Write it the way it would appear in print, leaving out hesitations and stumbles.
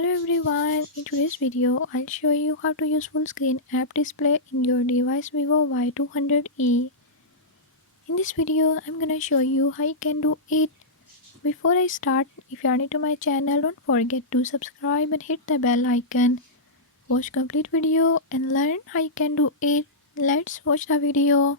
Hello everyone, in today's video I'll show you how to use full screen app display in your device Vivo Y200e. In this video I'm gonna show you how you can do it. Before I start, if you are new to my channel, don't forget to subscribe and hit the bell icon. Watch complete video and learn how you can do it. Let's watch the video.